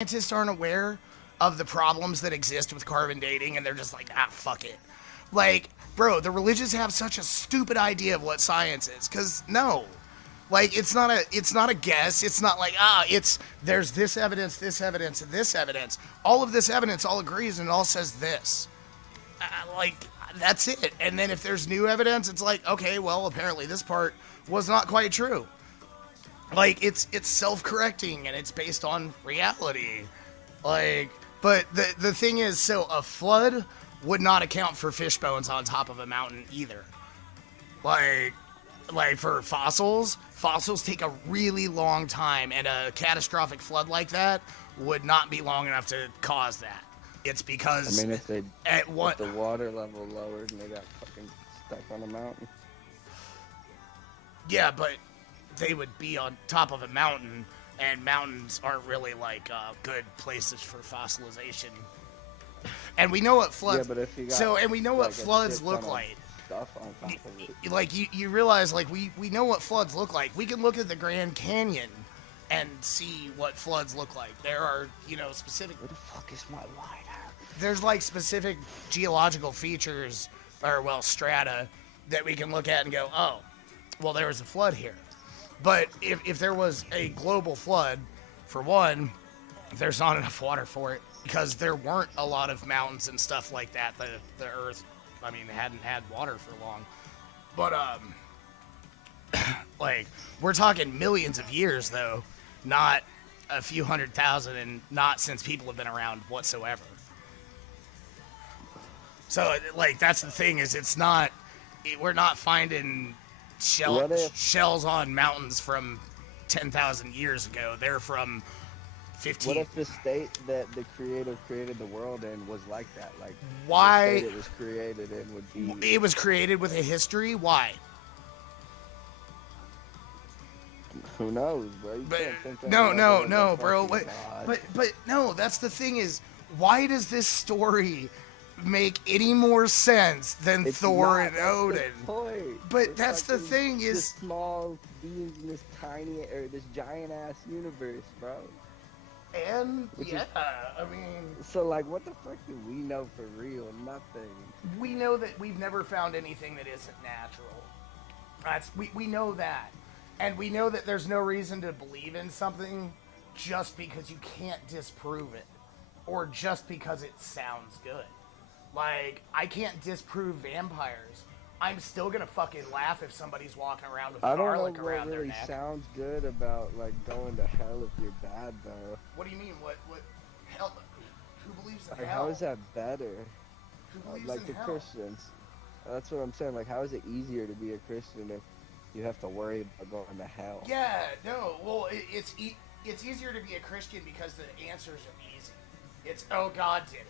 Scientists aren't aware of the problems that exist with carbon dating, and they're just like, ah, fuck it. Like, bro, the religious have such a stupid idea of what science is, because no. Like, it's not a guess. It's not like, there's this evidence, and this evidence. All of this evidence all agrees and it all says this. Like, that's it. And then if there's new evidence, it's like, okay, well, apparently this part was not quite true. Like, it's self-correcting and it's based on reality. Like, but the thing is, so a flood would not account for fish bones on top of a mountain either. Like for fossils take a really long time, and a catastrophic flood like that would not be long enough to cause that. It's because if the water level lowered and they got fucking stuck on a mountain. Yeah, but they would be on top of a mountain, and mountains aren't really like good places for fossilization. And we know what floods. Yeah, but if you got, and we know what floods look like. Stuff on top of it. Like you realize, like we know what floods look like. We can look at the Grand Canyon and see what floods look like. There are, specific. Where the fuck is my lighter? There's like specific geological features, or strata, that we can look at and go, oh, well, there was a flood here. But if there was a global flood, for one, there's not enough water for it, because there weren't a lot of mountains and stuff like that. The Earth, hadn't had water for long. But, we're talking millions of years, though, not a few 100,000, and not since people have been around whatsoever. So, that's the thing, is we're not finding shells on mountains from 10,000 years ago. They're from 15. What if the state that the creator created the world in was like that? Like, why the state it was created in would be... It was created with a history? Why? Who knows, bro? You can't think that no, bro. But no, that's the thing, is, why does this story make any more sense than Thor and Odin? But that's the thing, is... This small beings in this tiny, or this giant-ass universe, bro. And, So, what the fuck do we know for real? Nothing. We know that we've never found anything that isn't natural. We know that. And we know that there's no reason to believe in something just because you can't disprove it. Or just because it sounds good. Like, I can't disprove vampires. I'm still gonna fucking laugh if somebody's walking around with garlic around their neck. I don't know what really sounds good about, going to hell if you're bad, though. What do you mean? What hell? Who believes in hell? How is that better? Who believes in the hell? Christians. That's what I'm saying. How is it easier to be a Christian if you have to worry about going to hell? Yeah, no. Well, it's easier to be a Christian because the answers are easy. It's, oh, God did it.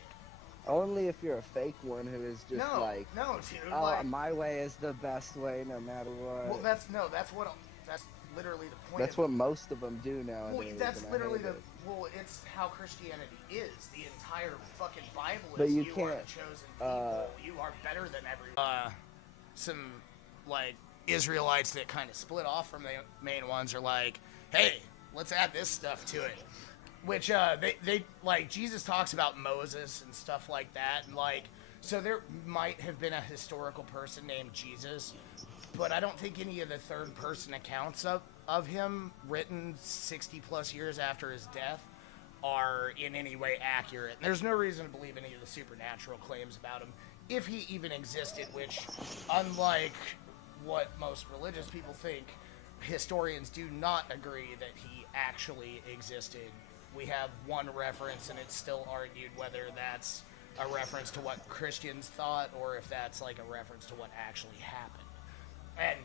Only if you're a fake one who is just no, dude. Oh, my way is the best way, no matter what. Well, that's literally the point. That's what most of them do nowadays. Well, that's literally it's how Christianity is. The entire fucking Bible is you are the chosen people. You are better than everyone. Some, Israelites that kind of split off from the main ones are like, hey, let's add this stuff to it. Which, they Jesus talks about Moses and stuff like that, and, so there might have been a historical person named Jesus, but I don't think any of the third-person accounts of him, written 60-plus years after his death, are in any way accurate. There's no reason to believe any of the supernatural claims about him, if he even existed, which, unlike what most religious people think, historians do not agree that he actually existed. We have one reference, and it's still argued whether that's a reference to what Christians thought or if that's a reference to what actually happened. And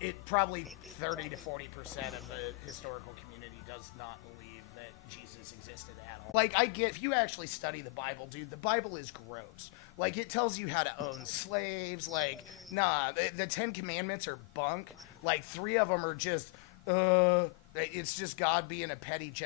it probably 30 to 40% of the historical community does not believe that Jesus existed at all. I get, if you actually study the Bible, dude, the Bible is gross. It tells you how to own slaves. The 10 Commandments are bunk. 3 of them are just, it's just God being a petty jealous